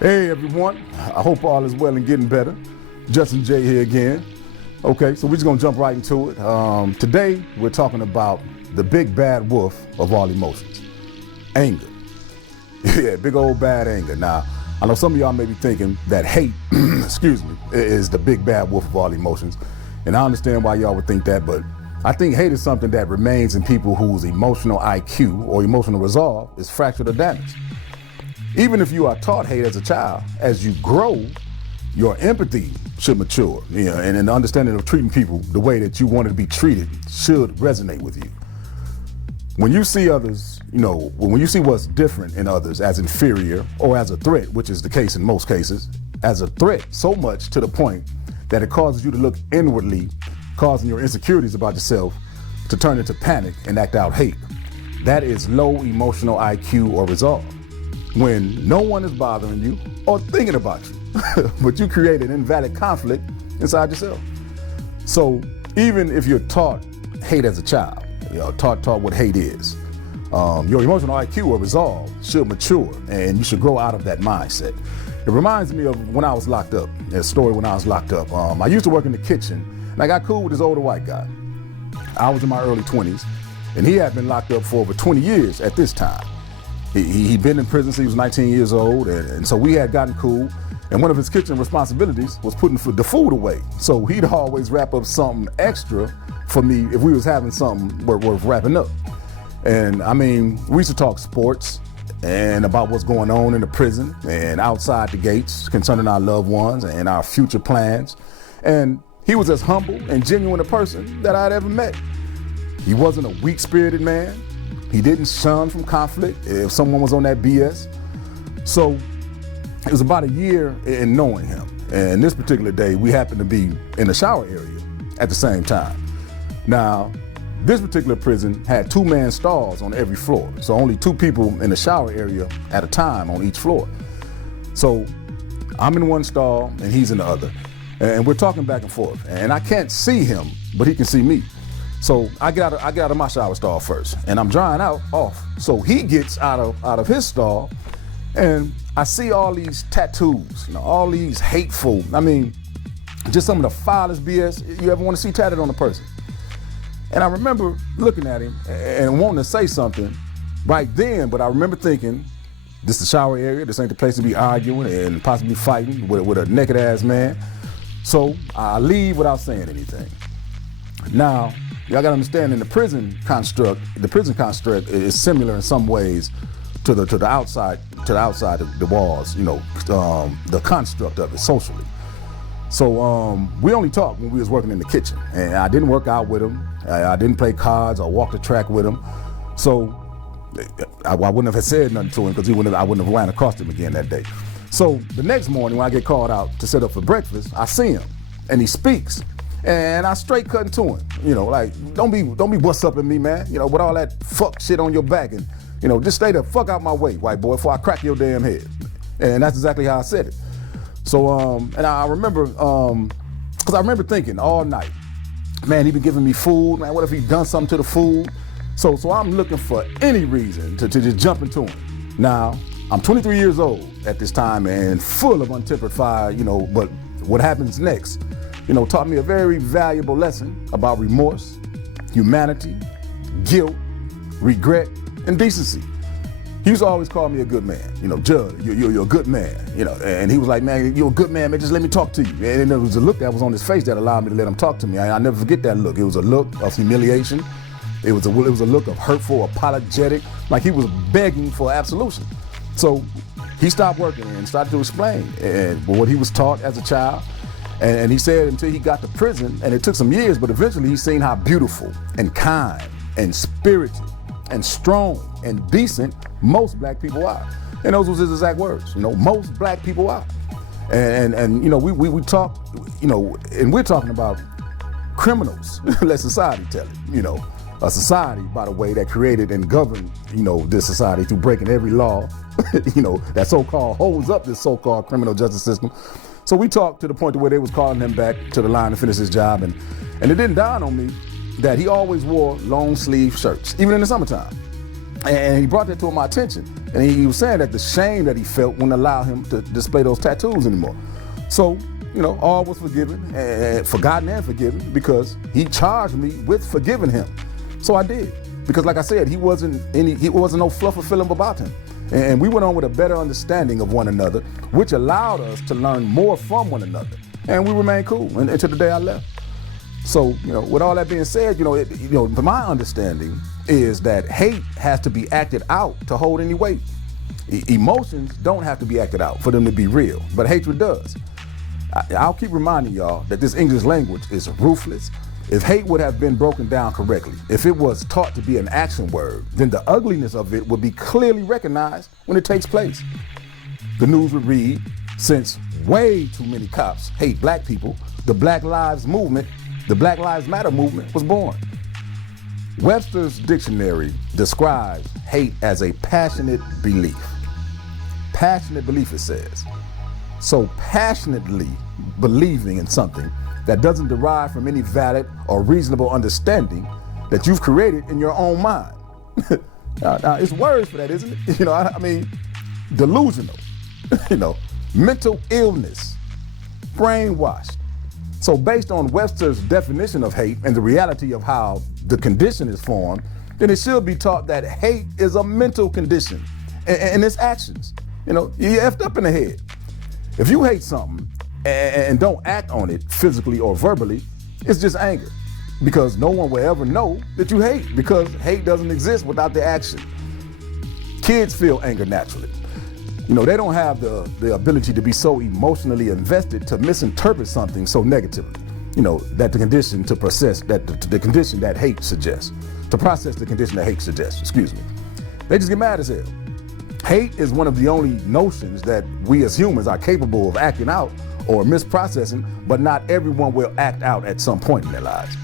Hey everyone, I hope all is well and getting better. Judson Jaye here again. Okay, so we're just gonna jump right into it. Today we're talking about the big bad wolf of all emotions, anger. Yeah, big old bad anger. Now, I know some of y'all may be thinking that hate, excuse me, is the big bad wolf of all emotions. And I understand why y'all would think that, but I think hate is something that remains in people whose emotional IQ or emotional resolve is fractured or damaged. Even if you are taught hate as a child, as you grow, your empathy should mature, and an understanding of treating people the way that you want to be treated should resonate with you. When you see others, when you see what's different in others as inferior or as a threat, which is the case in most cases, as a threat so much to the point that it causes you to look inwardly, causing your insecurities about yourself to turn into panic and act out hate. That is low emotional IQ or resolve. When no one is bothering you or thinking about you, but you create an invalid conflict inside yourself. So even if you're taught hate as a child, taught what hate is, your emotional IQ or resolve should mature and you should grow out of that mindset. It reminds me of when I was locked up, a story when I was locked up. I used to work in the kitchen and I got cool with this older white guy. I was in my early 20s and he had been locked up for over 20 years at this time. He'd been in prison since he was 19 years old, and so we had gotten cool. And one of his kitchen responsibilities was putting the food away. So he'd always wrap up something extra for me if we was having something worth wrapping up. And I mean, we used to talk sports and about what's going on in the prison and outside the gates concerning our loved ones and our future plans. And he was as humble and genuine a person that I'd ever met. He wasn't a weak-spirited man. He didn't shun from conflict if someone was on that BS. So it was about a year in knowing him. And this particular day, we happened to be in the shower area at the same time. Now, this particular prison had two-man stalls on every floor. So only two people in the shower area at a time on each floor. So I'm in one stall and he's in the other. And we're talking back and forth. And I can't see him, but he can see me. So I get out of my shower stall first, and I'm drying off. So he gets out of his stall, and I see all these tattoos, all these hateful, just some of the foulest BS you ever want to see tatted on a person. And I remember looking at him and wanting to say something right then, but I remember thinking, this is the shower area, this ain't the place to be arguing and possibly fighting with a naked ass man. So I leave without saying anything. Now, y'all gotta understand, in the prison construct is similar in some ways to the outside of the walls, the construct of it socially. So we only talked when we was working in the kitchen, and I didn't work out with him. I didn't play cards or walk the track with him. So I wouldn't have said nothing to him because I wouldn't have ran across him again that day. So the next morning when I get called out to set up for breakfast, I see him and he speaks. And I straight cut into him, like, don't be what's up in me, man, with all that fuck shit on your back, and, just stay the fuck out my way, white boy, before I crack your damn head. And that's exactly how I said it. So, and I remember, because I remember thinking all night, man, he been giving me food, man, what if he done something to the food? So I'm looking for any reason to just jump into him. Now, I'm 23 years old at this time and full of untempered fire, but what happens next taught me a very valuable lesson about remorse, humanity, guilt, regret, and decency. He used to always call me a good man, Judge, you're a good man, and he was like, man, you're a good man, just let me talk to you. And there was a look that was on his face that allowed me to let him talk to me. I never forget that look. It was a look of humiliation. It was a look of hurtful, apologetic, like he was begging for absolution. So he stopped working and started to explain what he was taught as a child. And he said until he got to prison, and it took some years, but eventually he's seen how beautiful and kind and spirited and strong and decent most black people are. And those was his exact words, most black people are. And we talk, and we're talking about criminals, let society tell it, a society, by the way, that created and governed, this society through breaking every law, that so-called holds up this so-called criminal justice system. So we talked to the point to where they was calling him back to the line to finish his job. And it didn't dawn on me that he always wore long sleeve shirts, even in the summertime. And he brought that to my attention. And he was saying that the shame that he felt wouldn't allow him to display those tattoos anymore. So, all was forgiven, and forgotten and forgiven, because he charged me with forgiving him. So I did. Because like I said, he wasn't no fluff or film about him. And we went on with a better understanding of one another, which allowed us to learn more from one another. And we remained cool until the day I left. So, with all that being said, my understanding is that hate has to be acted out to hold any weight. Emotions don't have to be acted out for them to be real, but hatred does. I'll keep reminding y'all that this English language is ruthless. If hate would have been broken down correctly, if it was taught to be an action word, then the ugliness of it would be clearly recognized when it takes place. The news would read, since way too many cops hate black people, the Black Lives Matter movement was born. Webster's dictionary describes hate as a passionate belief. Passionate belief, it says. So passionately believing in something that doesn't derive from any valid or reasonable understanding that you've created in your own mind. Now, it's words for that, isn't it? Delusional, mental illness, brainwashed. So based on Webster's definition of hate and the reality of how the condition is formed, then it should be taught that hate is a mental condition and its actions. You're effed up in the head. If you hate something and don't act on it physically or verbally, it's just anger, because no one will ever know that you hate, because hate doesn't exist without the action. Kids feel anger naturally. They don't have the ability to be so emotionally invested to misinterpret something so negatively, that the condition to process the condition that hate suggests, to process the condition that hate suggests, They just get mad as hell. Hate is one of the only notions that we as humans are capable of acting out or misprocessing, but not everyone will act out at some point in their lives.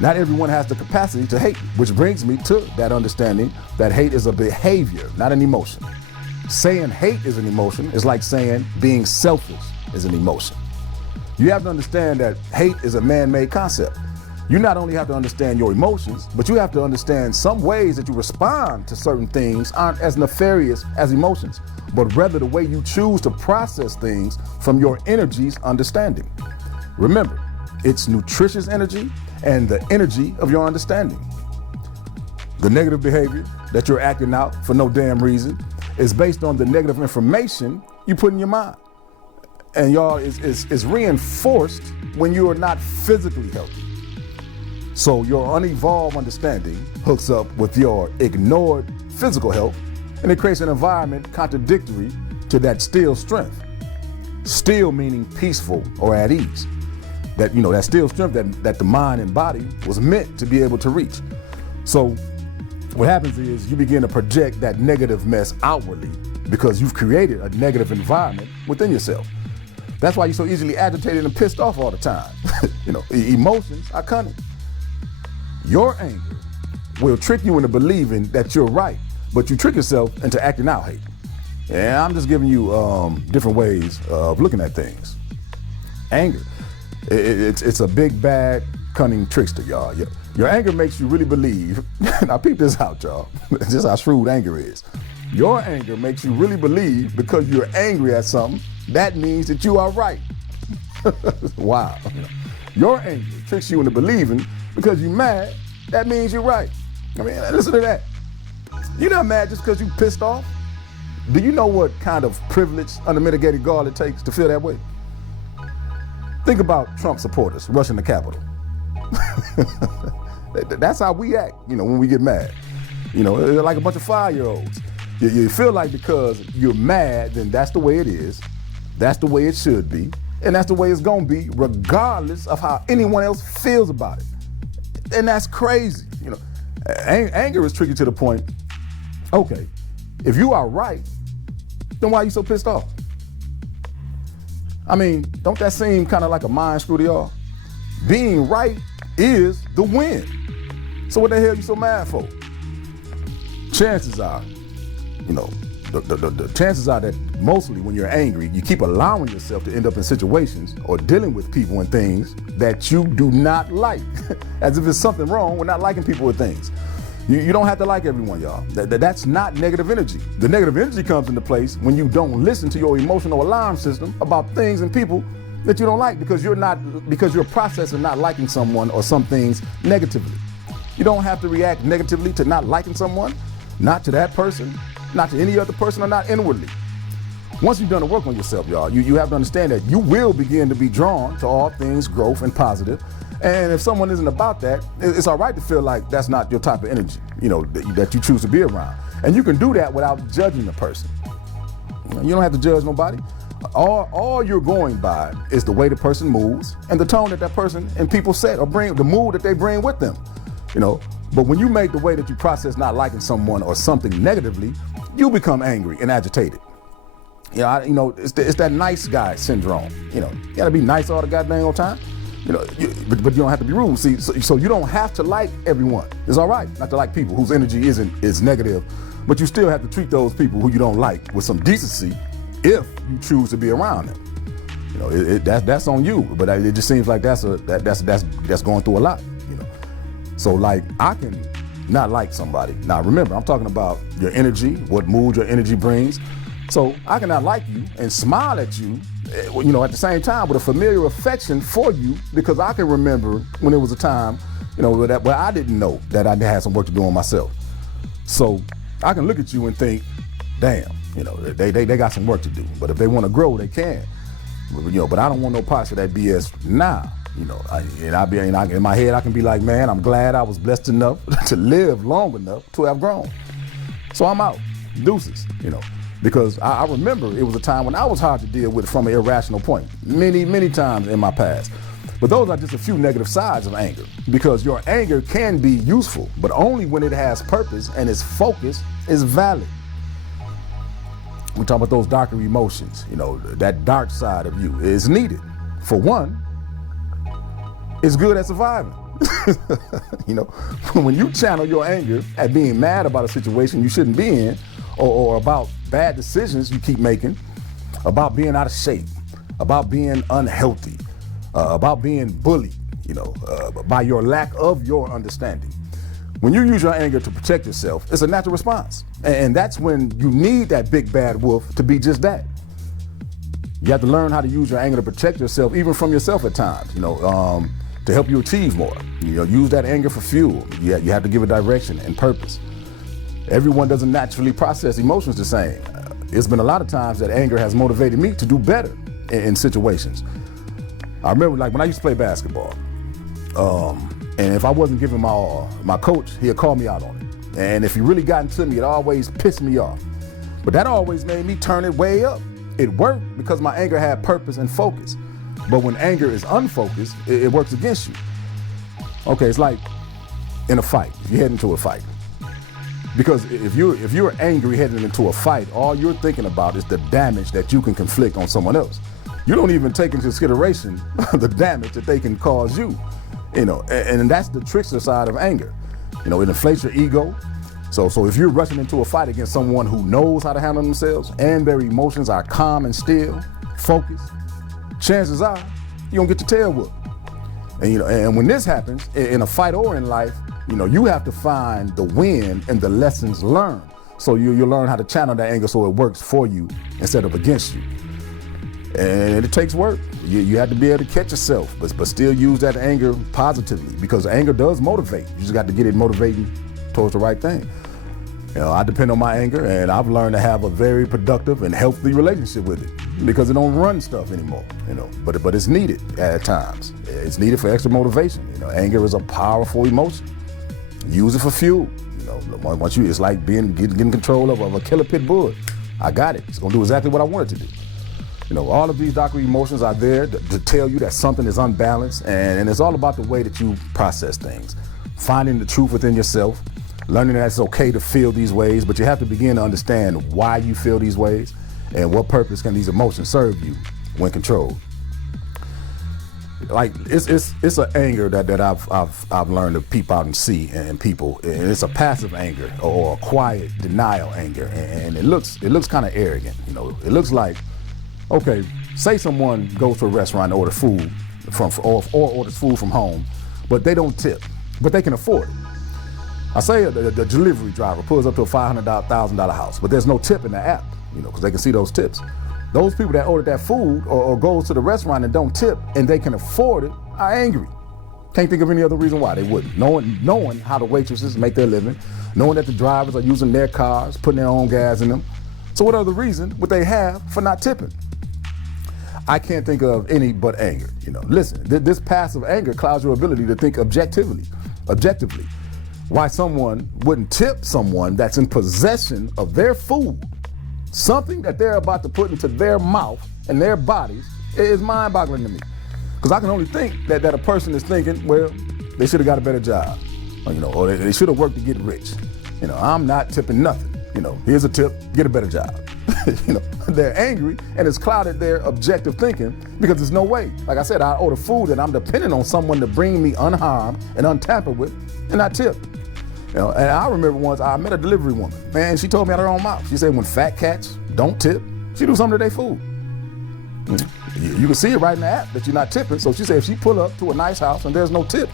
Not everyone has the capacity to hate, which brings me to that understanding that hate is a behavior, not an emotion. Saying hate is an emotion is like saying being selfish is an emotion. You have to understand that hate is a man-made concept. You not only have to understand your emotions, but you have to understand some ways that you respond to certain things aren't as nefarious as emotions, but rather the way you choose to process things from your energy's understanding. Remember, it's nutritious energy and the energy of your understanding. The negative behavior that you're acting out for no damn reason is based on the negative information you put in your mind. And y'all, is reinforced when you are not physically healthy. So your unevolved understanding hooks up with your ignored physical health, and it creates an environment contradictory to that still strength. Still meaning peaceful or at ease. That still strength that the mind and body was meant to be able to reach. So what happens is you begin to project that negative mess outwardly because you've created a negative environment within yourself. That's why you're so easily agitated and pissed off all the time. Emotions are cunning. Your anger will trick you into believing that you're right, but you trick yourself into acting out hate. And I'm just giving you different ways of looking at things. Anger, it's a big, bad, cunning trickster, y'all. Your anger makes you really believe. Now peep this out, y'all. This is how shrewd anger is. Your anger makes you really believe because you're angry at something, that means that you are right. Wow. Your anger tricks you into believing because you're mad, that means you're right. Listen to that. You're not mad just because you pissed off. Do you know what kind of privilege, unmitigated gall it takes to feel that way? Think about Trump supporters rushing the Capitol. That's how we act, when we get mad. They're like a bunch of 5-year-olds. You feel like because you're mad, then that's the way it is. That's the way it should be. And that's the way it's gonna be, regardless of how anyone else feels about it. And that's crazy. Anger is tricky to the point, okay, if you are right, then why are you so pissed off? Don't that seem kind of like a mind screw to y'all? Being right is the win. So what the hell are you so mad for? Chances are, the chances are that mostly when you're angry, you keep allowing yourself to end up in situations or dealing with people and things that you do not like. As if there's something wrong with not liking people or things. You don't have to like everyone, y'all. That's not negative energy. The negative energy comes into place when you don't listen to your emotional alarm system about things and people that you don't like because you're processing not liking someone or some things negatively. You don't have to react negatively to not liking someone, not to that person, not to any other person, or not inwardly. Once you've done the work on yourself, y'all, you have to understand that you will begin to be drawn to all things growth and positive. And if someone isn't about that, it's all right to feel like that's not your type of energy, that you choose to be around. And you can do that without judging the person. You don't have to judge nobody. All you're going by is the way the person moves and the tone that person and people set or bring, the mood that they bring with them. But when you make the way that you process not liking someone or something negatively, you become angry and agitated. It's that nice guy syndrome. You gotta be nice all the goddamn time. But you don't have to be rude. See, so you don't have to like everyone. It's all right not to like people whose energy is negative, but you still have to treat those people who you don't like with some decency if you choose to be around them. That's on you. But it just seems like that's going through a lot. So like I can not like somebody. Now remember, I'm talking about your energy, what mood your energy brings. So I cannot like you and smile at you, at the same time with a familiar affection for you because I can remember when there was a time, where I didn't know that I had some work to do on myself. So I can look at you and think, damn, they got some work to do. But if they want to grow, they can. But I don't want no parts of that BS now. In my head I can be like, man, I'm glad I was blessed enough to live long enough to have grown. So I'm out, deuces, because I remember it was a time when I was hard to deal with from an irrational point, many, many times in my past. But those are just a few negative sides of anger, because your anger can be useful, but only when it has purpose and its focus is valid. We talk about those darker emotions, that dark side of you is needed. For one, it's good at surviving. When you channel your anger at being mad about a situation you shouldn't be in, or about bad decisions you keep making, about being out of shape, about being unhealthy, about being bullied, by your lack of your understanding. When you use your anger to protect yourself, it's a natural response. And that's when you need that big bad wolf to be just that. You have to learn how to use your anger to protect yourself, even from yourself at times, to help you achieve more. Use that anger for fuel. You have to give it direction and purpose. Everyone doesn't naturally process emotions the same. It's been a lot of times that anger has motivated me to do better in situations. I remember like when I used to play basketball, and if I wasn't giving my all, my coach, he'd call me out on it. And if he really got into me, it always pissed me off. But that always made me turn it way up. It worked because my anger had purpose and focus. But when anger is unfocused, it works against you. Okay, it's like in a fight, if you head into a fight. Because if you're angry heading into a fight, all you're thinking about is the damage that you can inflict on someone else. You don't even take into consideration the damage that they can cause you. And that's the trickster side of anger. It inflates your ego. So if you're rushing into a fight against someone who knows how to handle themselves and their emotions are calm and still, focused, chances are you don't get your tail whooped. And when this happens in a fight or in life, you have to find the win and the lessons learned. So you learn how to channel that anger so it works for you instead of against you. And it takes work. You have to be able to catch yourself, but still use that anger positively, because anger does motivate. You just got to get it motivating towards the right thing. I depend on my anger, and I've learned to have a very productive and healthy relationship with it, because it don't run stuff anymore. But it's needed at times. It's needed for extra motivation. Anger is a powerful emotion. Use it for fuel. Once it's like getting control of a killer pit bull. I got it. It's gonna do exactly what I want it to do. All of these darker emotions are there to tell you that something is unbalanced, and it's all about the way that you process things. Finding the truth within yourself, learning that it's okay to feel these ways, but you have to begin to understand why you feel these ways and what purpose can these emotions serve you when controlled. Like it's an anger that I've learned to peep out and see in people, and it's a passive anger or a quiet denial anger, and it looks kind of arrogant. It looks like, okay, say someone goes to a restaurant and orders food or orders food from home, but they don't tip, but they can afford it. I say the delivery driver pulls up to a $500,000 house, but there's no tip in the app, because they can see those tips. Those people that ordered that food or goes to the restaurant and don't tip and they can afford it are angry. Can't think of any other reason why they wouldn't. Knowing how the waitresses make their living, knowing that the drivers are using their cars, putting their own gas in them. So what other reason would they have for not tipping? I can't think of any but anger. Listen, this passive anger clouds your ability to think objectively. Why someone wouldn't tip someone that's in possession of their food, something that they're about to put into their mouth and their bodies, is mind-boggling to me. Because I can only think that a person is thinking, well, they should have got a better job, or they should have worked to get rich. I'm not tipping nothing. Here's a tip, get a better job. They're angry, and it's clouded their objective thinking because there's no way. Like I said, I order food and I'm depending on someone to bring me unharmed and untampered with, and I tip. And I remember once I met a delivery woman, man, she told me out of her own mouth. She said when fat cats don't tip, she do something to their food. You can see it right in the app that you're not tipping. So she said if she pull up to a nice house and there's no tip,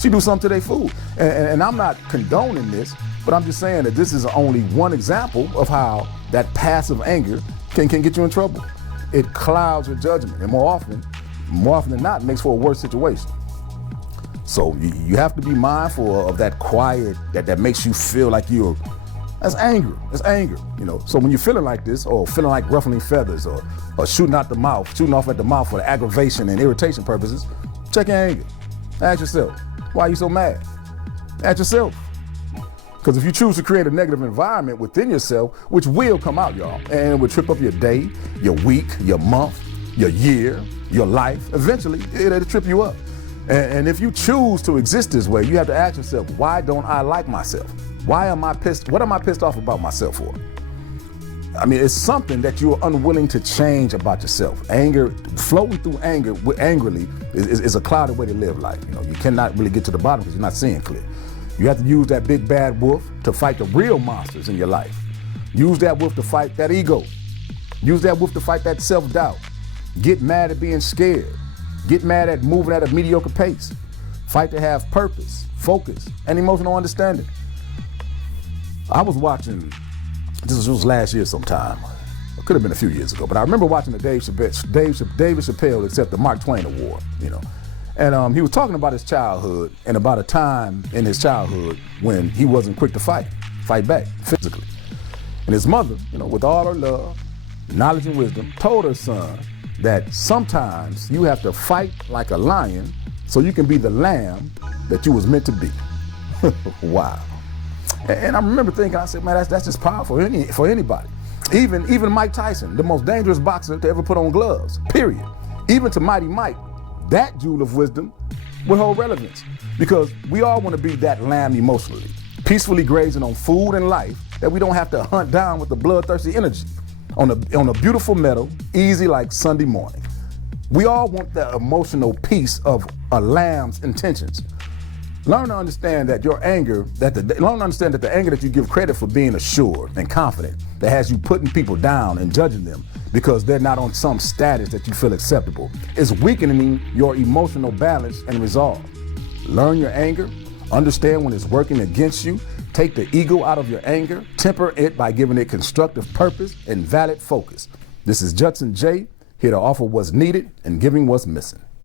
she do something to their food. And I'm not condoning this, but I'm just saying that this is only one example of how that passive anger can get you in trouble. It clouds your judgment, and more often than not, makes for a worse situation. So you have to be mindful of that quiet that makes you feel like that's anger. It's anger. So when you're feeling like this, or feeling like ruffling feathers, or shooting off at the mouth for aggravation and irritation purposes, check your anger. Ask yourself, why are you so mad? Ask yourself. Because if you choose to create a negative environment within yourself, which will come out, y'all, and it will trip up your day, your week, your month, your year, your life, eventually it'll trip you up. And if you choose to exist this way, you have to ask yourself, why don't I like myself? Why am I pissed? What am I pissed off about myself for? I mean, it's something that you're unwilling to change about yourself. Anger, flowing through anger angrily is a clouded way to live life. You cannot really get to the bottom because you're not seeing clear. You have to use that big bad wolf to fight the real monsters in your life. Use that wolf to fight that ego. Use that wolf to fight that self-doubt. Get mad at being scared. Get mad at moving at a mediocre pace. Fight to have purpose, focus, and emotional understanding. I was watching, this was last year sometime. It could have been a few years ago, but I remember watching the David Chappelle accept the Mark Twain Award, And he was talking about his childhood and about a time in his childhood when he wasn't quick to fight back physically. And his mother, with all her love, knowledge and wisdom, told her son that sometimes you have to fight like a lion so you can be the lamb that you was meant to be. Wow. And I remember thinking, I said, man, that's just powerful for anybody. Even Mike Tyson, the most dangerous boxer to ever put on gloves, period. Even to Mighty Mike, that jewel of wisdom will hold relevance because we all want to be that lamb emotionally, peacefully grazing on food and life that we don't have to hunt down with the bloodthirsty energy on a beautiful meadow, easy like Sunday morning. We all want the emotional peace of a lamb's intentions. Learn to understand that the anger that you give credit for being assured and confident, that has you putting people down and judging them because they're not on some status that you feel acceptable, is weakening your emotional balance and resolve. Learn your anger, understand when it's working against you, take the ego out of your anger, temper it by giving it constructive purpose and valid focus. This is Judson Jaye, here to offer what's needed and giving what's missing.